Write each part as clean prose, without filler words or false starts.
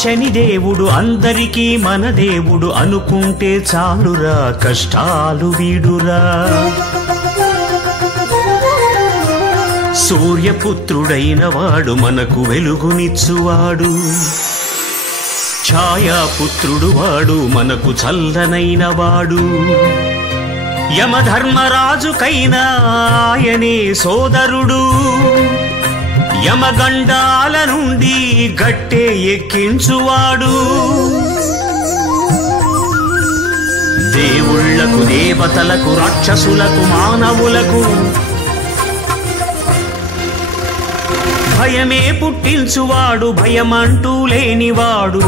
శనిదేవుడు అందరికీ మన దేవుడు అనుకుంటే చాలురా కష్టాలు వీడురా. సూర్యపుత్రుడైన వాడు మనకు వెలుగునిచ్చువాడు, ఛాయాపుత్రుడు వాడు మనకు చల్లనైన వాడు. యమధర్మరాజుకైనా ఆయనే సోదరుడు, యమగండాల నుండి గట్టె ఎక్కించువాడు. దేవుళ్లకు దేవతలకు రాక్షసులకు మానవులకు భయమే పుట్టించువాడు, భయమంటూ లేనివాడు.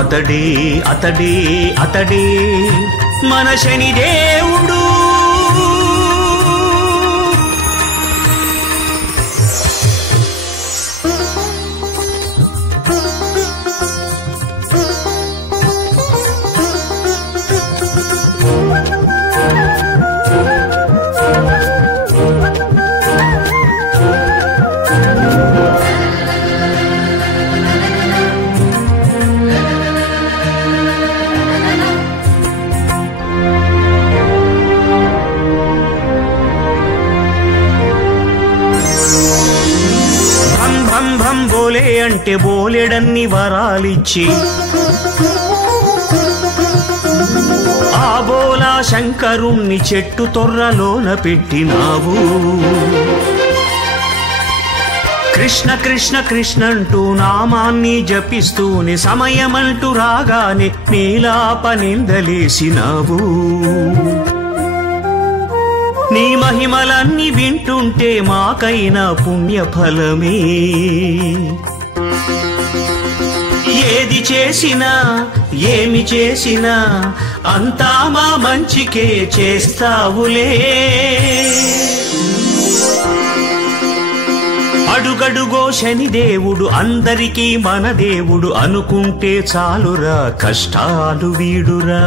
అతడే అతడే అతడే మన శనిదేవుడు. భం బోలే అంటే బోలెడన్ని వరాలిచ్చి ఆ బోలా శంకరుణ్ణి చెట్టు తొర్రలోన పెట్టినావు. కృష్ణ కృష్ణ కృష్ణంటూ నామాన్ని జపిస్తూనే సమయమంటూ రాగానే నీలాప నిందలేసినావు. నీ మహిమలన్నీ వింటుంటే మాకైనా పుణ్యఫలమే. ఏది చేసినా ఏమి చేసినా అంతా మా మంచికే చేస్తావులే. అడుగడుగో శనిదేవుడు అందరికీ మన దేవుడు అనుకుంటే చాలురా కష్టాలు వీడురా.